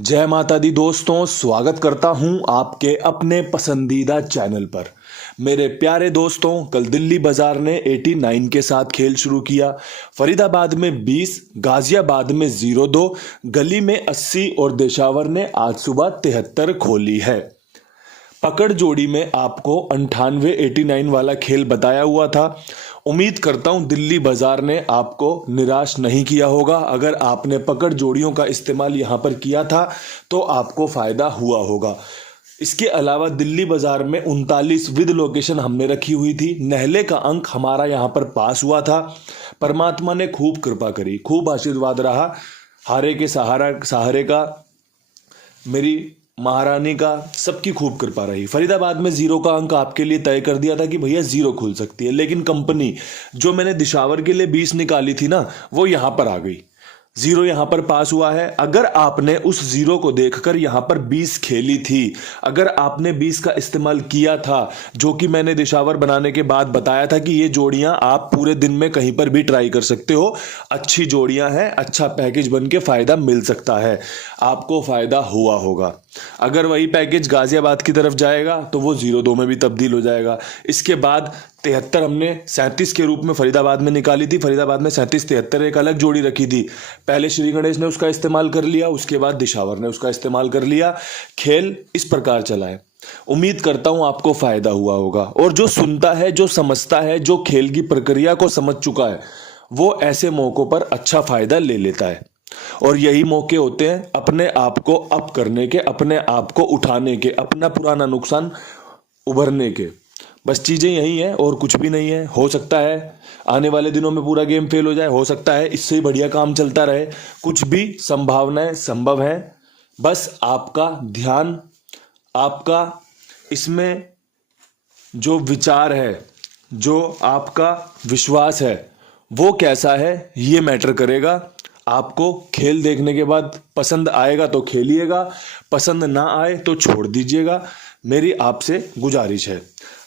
जय माता दी दोस्तों, स्वागत करता हूं आपके अपने पसंदीदा चैनल पर। मेरे प्यारे दोस्तों, कल दिल्ली बाजार ने 89 के साथ खेल शुरू किया। फरीदाबाद में 20, गाजियाबाद में 0-2, गली में 80 और देशावर ने आज सुबह 73 खोली है। पकड़ जोड़ी में आपको 98 89 वाला खेल बताया हुआ था। उम्मीद करता हूं दिल्ली बाजार ने आपको निराश नहीं किया होगा। अगर आपने पकड़ जोड़ियों का इस्तेमाल यहां पर किया था तो आपको फायदा हुआ होगा। इसके अलावा दिल्ली बाजार में 39 विद लोकेशन हमने रखी हुई थी। नहले का अंक हमारा यहां पर पास हुआ था। परमात्मा ने खूब कृपा करी, खूब आशीर्वाद रहा। हारे के सहारे का, मेरी महारानी का, सबकी खूब कृपा रही। फरीदाबाद में 0 का अंक आपके लिए तय कर दिया था कि भैया 0 खुल सकती है, लेकिन कंपनी जो मैंने दिशावर के लिए 20 निकाली थी ना, वो यहां पर आ गई। 0 यहां पर पास हुआ है। अगर आपने उस 0 को देखकर यहां पर 20 खेली थी, अगर आपने 20 का इस्तेमाल किया था, जो कि मैंने दिशावर बनाने के बाद बताया था कि ये जोड़ियां आप पूरे दिन में कहीं पर भी ट्राई कर सकते हो, अच्छी जोड़ियां हैं, अच्छा पैकेज बन के फायदा मिल सकता है, आपको फायदा हुआ होगा। अगर वही पैकेज गाजियाबाद की तरफ जाएगा तो वो 0-2 में भी तब्दील हो जाएगा। इसके बाद 73 हमने 37 के रूप में फरीदाबाद में निकाली थी। फरीदाबाद में 37-73 एक अलग जोड़ी रखी थी। पहले श्री गणेश ने उसका इस्तेमाल कर लिया, उसके बाद दिशावर ने उसका इस्तेमाल कर लिया। खेल इस प्रकार चला है। उम्मीद करता हूं आपको फायदा हुआ होगा। और जो सुनता है, जो समझता है, जो खेल की प्रक्रिया को समझ चुका है, वो ऐसे मौकों पर अच्छा फायदा ले लेता है। और यही मौके होते हैं अपने आप को अप करने के, अपने आप को उठाने के, अपना पुराना नुकसान उभरने के। बस चीजें यही हैं और कुछ भी नहीं है। हो सकता है आने वाले दिनों में पूरा गेम फेल हो जाए, हो सकता है इससे ही बढ़िया काम चलता रहे। कुछ भी संभावनाएं संभव है। बस आपका ध्यान, आपका इसमें जो विचार है, जो आपका विश्वास है, वो कैसा है, ये मैटर करेगा। आपको खेल देखने के बाद पसंद आएगा तो खेलिएगा, पसंद ना आए तो छोड़ दीजिएगा, मेरी आपसे गुजारिश है।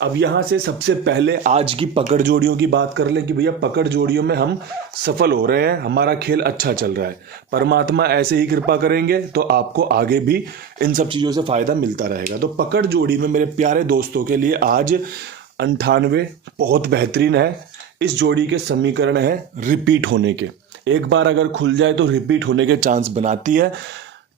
अब यहां से सबसे पहले आज की पकड़ जोड़ियों की बात कर लें कि भैया पकड़ जोड़ियों में हम सफल हो रहे हैं, हमारा खेल अच्छा चल रहा है। परमात्मा ऐसे ही कृपा करेंगे तो आपको आगे भी इन सब चीजों से फायदा मिलता रहेगा। तो पकड़ जोड़ी में मेरे प्यारे दोस्तों के लिए आज 98 बहुत बेहतरीन है। इस जोड़ी के समीकरण है रिपीट होने के। एक बार अगर खुल जाए तो रिपीट होने के चांस बनाती है।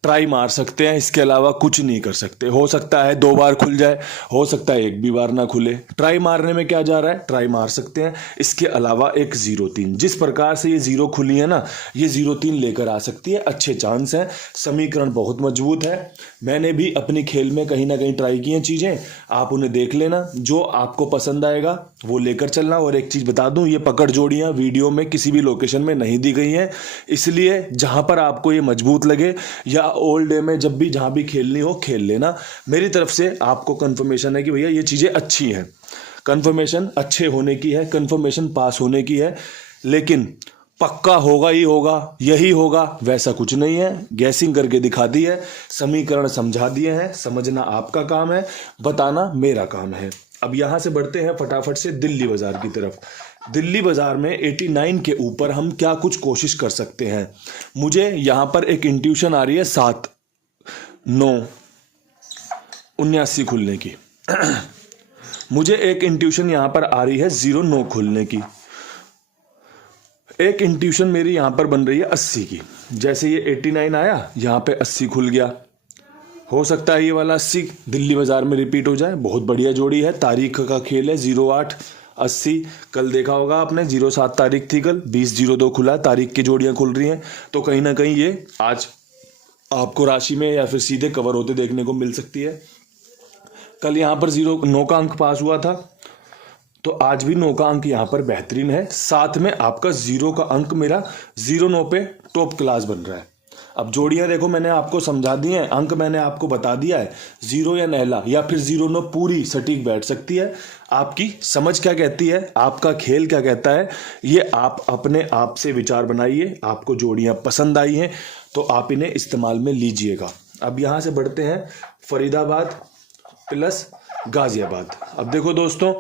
ट्राई मार सकते हैं, इसके अलावा कुछ नहीं कर सकते। हो सकता है 2 बार खुल जाए, हो सकता है 1 भी बार ना खुले। ट्राई मारने में क्या जा रहा है, ट्राई मार सकते हैं। इसके अलावा एक 0-3, जिस प्रकार से ये 0 खुली है ना, ये 0-3 लेकर आ सकती है। अच्छे चांस हैं, समीकरण बहुत मजबूत है। मैंने भी अपनी खेल में कहीं ना कहीं ट्राई की हैं चीजें, आप उन्हें देख लेना। जो आपको पसंद आएगा वो लेकर चलना। और एक चीज बता दूं, ये पकड़ जोड़ियां वीडियो में किसी भी लोकेशन में नहीं दी गई हैं, इसलिए जहां पर आपको ये मजबूत लगे या ओल्ड डे में जब भी जहां भी खेलनी हो खेल लेना। मेरी तरफ से आपको कंफर्मेशन है कि भैया ये चीजें अच्छी हैं। कंफर्मेशन अच्छे होने की है, कंफर्मेशन पास होने की है, लेकिन पक्का होगा ही होगा, यही होगा, वैसा कुछ नहीं है। गैसिंग करके दिखा दी है, समीकरण समझा दिए हैं। समझना आपका काम है, बताना मेरा काम है। अब यहां से बढ़ते हैं फटाफट से दिल्ली बाजार की तरफ। दिल्ली बाजार में 89 के ऊपर हम क्या कुछ कोशिश कर सकते हैं। मुझे यहां पर एक इंट्यूशन आ रही है 7, 9, 79 खुलने की। मुझे एक इंट्यूशन यहां पर आ रही है 0-9 खुलने की। एक इंट्यूशन मेरी यहां पर बन रही है 80 की। जैसे ये 89 आया, यहां पे 80 खुल गया। हो सकता है ये वाला 80 दिल्ली बाजार में रिपीट हो जाए। बहुत बढ़िया जोड़ी है, तारीख का खेल है। 08 80 कल देखा होगा आपने, 07 तारीख थी कल, 20-02 खुला। तारीख की जोड़ियां खुल रही हैं, तो कहीं ना कहीं ये आज आपको राशि में या फिर सीधे कवर होते देखने को मिल सकती है। कल यहां पर 0-9 का अंक पास हुआ था, तो आज भी 9 का अंक यहां पर बेहतरीन है। साथ में आपका 0 का अंक मेरा 0-9 पे टॉप क्लास बन रहा है। अब जोड़ियां देखो, मैंने आपको समझा दी हैं, अंक मैंने आपको बता दिया है। 0 या नहला या फिर 0-9 पूरी सटीक बैठ सकती है। आपकी समझ क्या कहती है, आपका खेल क्या कहता है, ये आप अपने आप से विचार बनाइए। आपको जोड़ियां पसंद आई हैं तो आप इन्हें इस्तेमाल में लीजिएगा। अब यहां से बढ़ते हैं फरीदाबाद प्लस गाजियाबाद। अब देखो दोस्तों,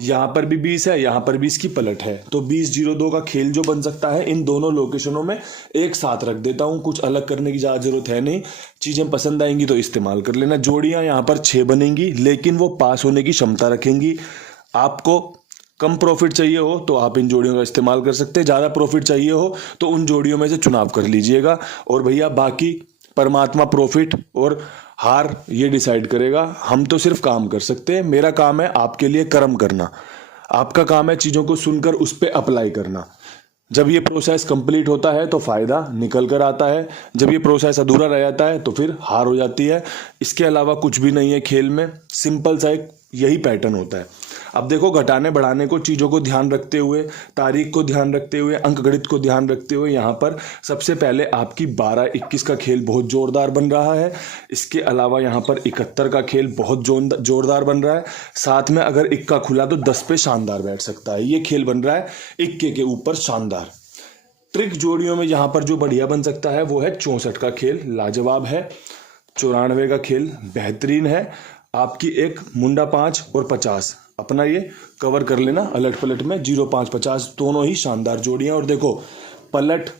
यहाँ पर भी 20 है, यहाँ पर भी इसकी पलट है, तो 20-02 का खेल जो बन सकता है इन दोनों लोकेशनों में एक साथ रख देता हूँ। कुछ अलग करने की ज़्यादा जरूरत है नहीं, चीज़ें पसंद आएंगी तो इस्तेमाल कर लेना। जोड़ियाँ यहाँ पर 6 बनेंगी, लेकिन वो पास होने की क्षमता रखेंगी। आपको कम प्रॉफिट चाहिए हो तो आप इन जोड़ियों का इस्तेमाल कर सकते हैं, ज़्यादा प्रॉफिट चाहिए हो तो उन जोड़ियों में से चुनाव कर लीजिएगा। और भैया बाकी परमात्मा प्रॉफिट और हार ये डिसाइड करेगा, हम तो सिर्फ काम कर सकते हैं। मेरा काम है आपके लिए कर्म करना, आपका काम है चीज़ों को सुनकर उस पर अप्लाई करना। जब ये प्रोसेस कंप्लीट होता है तो फ़ायदा निकल कर आता है, जब ये प्रोसेस अधूरा रह जाता है तो फिर हार हो जाती है। इसके अलावा कुछ भी नहीं है खेल में, सिंपल सा एक यही पैटर्न होता है। अब देखो, घटाने बढ़ाने को, चीज़ों को ध्यान रखते हुए, तारीख को ध्यान रखते हुए, अंकगणित को ध्यान रखते हुए, यहाँ पर सबसे पहले आपकी 12-21 का खेल बहुत जोरदार बन रहा है। इसके अलावा यहाँ पर 71 का खेल बहुत जोरदार बन रहा है। साथ में अगर इक्का खुला तो 10 पे शानदार बैठ सकता है। ये खेल बन रहा है इक्के के ऊपर शानदार। ट्रिक जोड़ियों में यहाँ पर जो बढ़िया बन सकता है वो है 64 का खेल, लाजवाब है। 94 का खेल बेहतरीन है। आपकी एक मुंडा 5 और 50 अपना ये कवर कर लेना अलट पलट में। 0, 5, 50 दोनों ही शानदार जोड़ियां। और देखो, पलट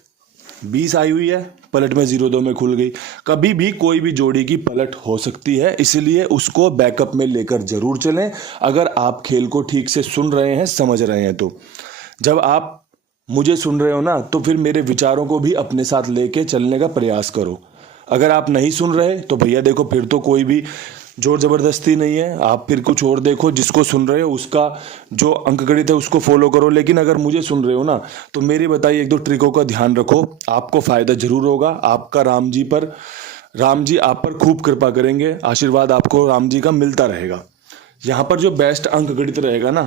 20 आई हुई है, पलट में 0-2 में खुल गई। कभी भी कोई भी जोड़ी की पलट हो सकती है, इसलिए उसको बैकअप में लेकर जरूर चलें। अगर आप खेल को ठीक से सुन रहे हैं, समझ रहे हैं तो। जब आप मुझे सुन रहे हो ना, तो फिर मेरे विचारों को भी अपने साथ लेके चलने का प्रयास करो। अगर आप नहीं सुन रहे तो भैया देखो, फिर तो कोई भी जोर जबरदस्ती नहीं है, आप फिर कुछ और देखो। जिसको सुन रहे हो उसका जो अंकगणित है उसको फॉलो करो। लेकिन अगर मुझे सुन रहे हो ना, तो मेरी बताई 1-2 ट्रिकों का ध्यान रखो, आपको फायदा जरूर होगा। आपका राम जी आप पर खूब कृपा करेंगे, आशीर्वाद आपको राम जी का मिलता रहेगा। यहाँ पर जो बेस्ट अंकगणित रहेगा ना,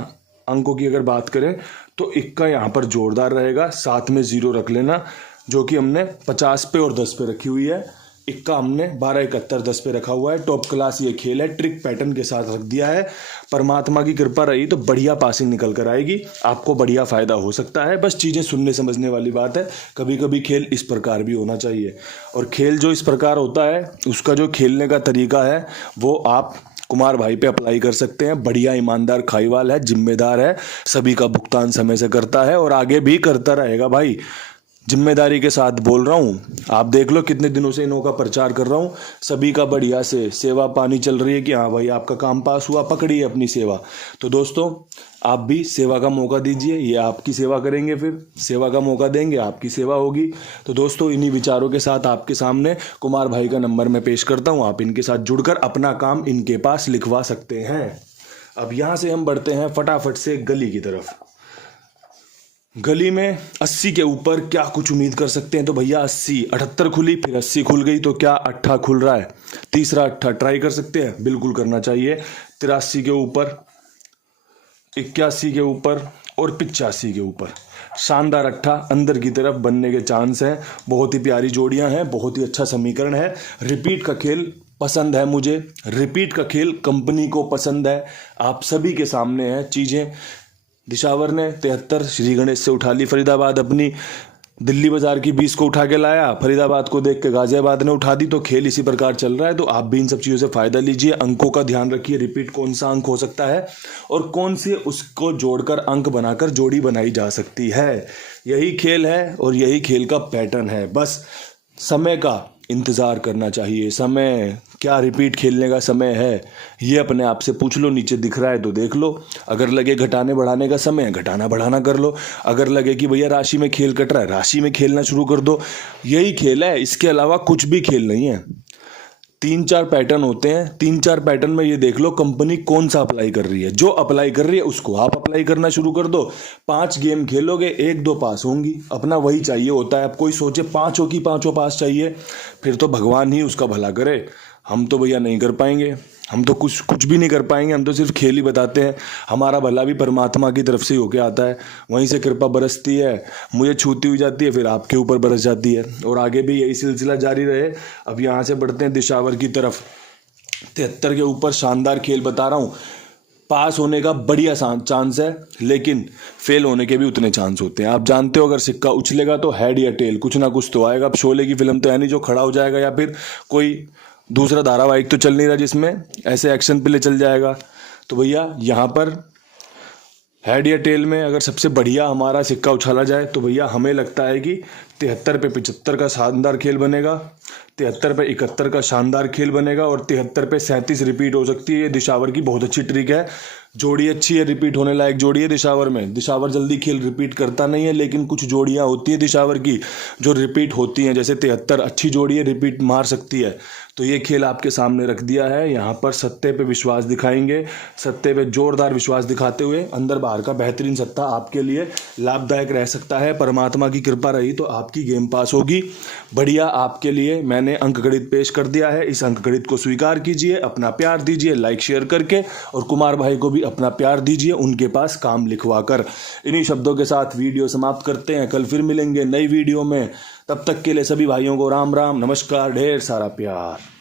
अंकों की अगर बात करें तो इक्का यहाँ पर जोरदार रहेगा। साथ में 0 रख लेना, जो कि हमने 50 पे और 10 पे रखी हुई है। इक्का हमने 12, 71, 10 पे रखा हुआ है। टॉप क्लास ये खेल है, ट्रिक पैटर्न के साथ रख दिया है। परमात्मा की कृपा रही तो बढ़िया पासिंग निकल कर आएगी, आपको बढ़िया फायदा हो सकता है। बस चीज़ें सुनने समझने वाली बात है। कभी कभी खेल इस प्रकार भी होना चाहिए, और खेल जो इस प्रकार होता है उसका जो खेलने का तरीका है वो आप कुमार भाई पे अप्लाई कर सकते हैं। बढ़िया ईमानदार खाईवाल है, जिम्मेदार है, सभी का भुगतान समय से करता है और आगे भी करता रहेगा। भाई जिम्मेदारी के साथ बोल रहा हूँ, आप देख लो कितने दिनों से इनों का प्रचार कर रहा हूँ। सभी का बढ़िया से सेवा पानी चल रही है कि हाँ भाई आपका काम पास हुआ, पकड़िए अपनी सेवा। तो दोस्तों, आप भी सेवा का मौका दीजिए, ये आपकी सेवा करेंगे, फिर सेवा का मौका देंगे, आपकी सेवा होगी। तो दोस्तों, इन्हीं विचारों के साथ आपके सामने कुमार भाई का नंबर मैं पेश करता हूँ। आप इनके साथ जुड़कर अपना काम इनके पास लिखवा सकते हैं। अब यहाँ से हम बढ़ते हैं फटाफट से गली की तरफ। गली में 80 के ऊपर क्या कुछ उम्मीद कर सकते हैं? तो भैया 80, 78 खुली, फिर 80 खुल गई, तो क्या 8 खुल रहा है? तीसरा 8 ट्राई कर सकते हैं, बिल्कुल करना चाहिए। 83 के ऊपर, 81 के ऊपर और 85 के ऊपर शानदार 8 अंदर की तरफ बनने के चांस हैं। बहुत ही प्यारी जोड़ियां हैं, बहुत ही अच्छा समीकरण है। रिपीट का खेल पसंद है मुझे, रिपीट का खेल कंपनी को पसंद है। आप सभी के सामने है चीज़ें। दिशावर ने 73 श्री गणेश से उठा ली फरीदाबाद अपनी, दिल्ली बाजार की 20 को उठा के लाया, फरीदाबाद को देख के गाजियाबाद ने उठा दी। तो खेल इसी प्रकार चल रहा है, तो आप भी इन सब चीज़ों से फायदा लीजिए। अंकों का ध्यान रखिए, रिपीट कौन सा अंक हो सकता है और कौन से उसको जोड़कर अंक बनाकर जोड़ी बनाई जा सकती है। यही खेल है और यही खेल का पैटर्न है। बस समय का इंतज़ार करना चाहिए। समय क्या, रिपीट खेलने का समय है, ये अपने आप से पूछ लो। नीचे दिख रहा है तो देख लो। अगर लगे घटाने बढ़ाने का समय है, घटाना बढ़ाना कर लो। अगर लगे कि भैया राशि में खेल कट रहा है, राशि में खेलना शुरू कर दो। यही खेल है, इसके अलावा कुछ भी खेल नहीं है। 3-4 पैटर्न होते हैं, 3-4 पैटर्न में ये देख लो कंपनी कौन सा अप्लाई कर रही है। जो अप्लाई कर रही है उसको आप अप्लाई करना शुरू कर दो। 5 गेम खेलोगे, 1-2 पास होंगी, अपना वही चाहिए होता है। अब कोई सोचे 5 हो कि 5 पास चाहिए, फिर तो भगवान ही उसका भला करे। हम तो भैया नहीं कर पाएंगे, हम तो कुछ भी नहीं कर पाएंगे। हम तो सिर्फ खेल ही बताते हैं। हमारा भला भी परमात्मा की तरफ से होके आता है, वहीं से कृपा बरसती है, मुझे छूती हुई जाती है, फिर आपके ऊपर बरस जाती है। और आगे भी यही सिलसिला जारी रहे। अब यहाँ से बढ़ते हैं दिशावर की तरफ। 73 के ऊपर शानदार खेल बता रहा हूँ। पास होने का बढ़िया चांस है, लेकिन फेल होने के भी उतने चांस होते हैं। आप जानते हो, अगर सिक्का उछलेगा तो हेड या टेल कुछ ना कुछ तो आएगा। अब शोले की फिल्म तो है नहीं जो खड़ा हो जाएगा, या फिर कोई दूसरा धारावाहिक तो चल नहीं रहा जिसमें ऐसे एक्शन पे ले चल जाएगा। तो भैया यहाँ पर हेड या टेल में अगर सबसे बढ़िया हमारा सिक्का उछाला जाए तो भैया हमें लगता है कि 73 पे 75 का शानदार खेल बनेगा, 73 पे 71 का शानदार खेल बनेगा और 73 पे 37 रिपीट हो सकती है। ये दिशावर की बहुत अच्छी ट्रिक है। जोड़ी अच्छी है, रिपीट होने लायक जोड़ी है दिशावर में। दिशावर जल्दी खेल रिपीट करता नहीं है, लेकिन कुछ जोड़ियां होती है दिशावर की जो रिपीट होती हैं। जैसे 73 अच्छी जोड़ी है, रिपीट मार सकती है। तो ये खेल आपके सामने रख दिया है। यहाँ पर सत्ते पे विश्वास दिखाएंगे, सत्ते पे जोरदार विश्वास दिखाते हुए अंदर बाहर का बेहतरीन सत्ता आपके लिए लाभदायक रह सकता है। परमात्मा की कृपा रही तो आपकी गेम पास होगी। बढ़िया, आपके लिए मैंने अंकगणित पेश कर दिया है। इस अंकगणित को स्वीकार कीजिए, अपना प्यार दीजिए लाइक शेयर करके, और कुमार भाई को भी अपना प्यार दीजिए उनके पास काम लिखवा कर। इन्हीं शब्दों के साथ वीडियो समाप्त करते हैं। कल फिर मिलेंगे नई वीडियो में। तब तक के लिए सभी भाइयों को राम राम, नमस्कार, ढेर सारा प्यार।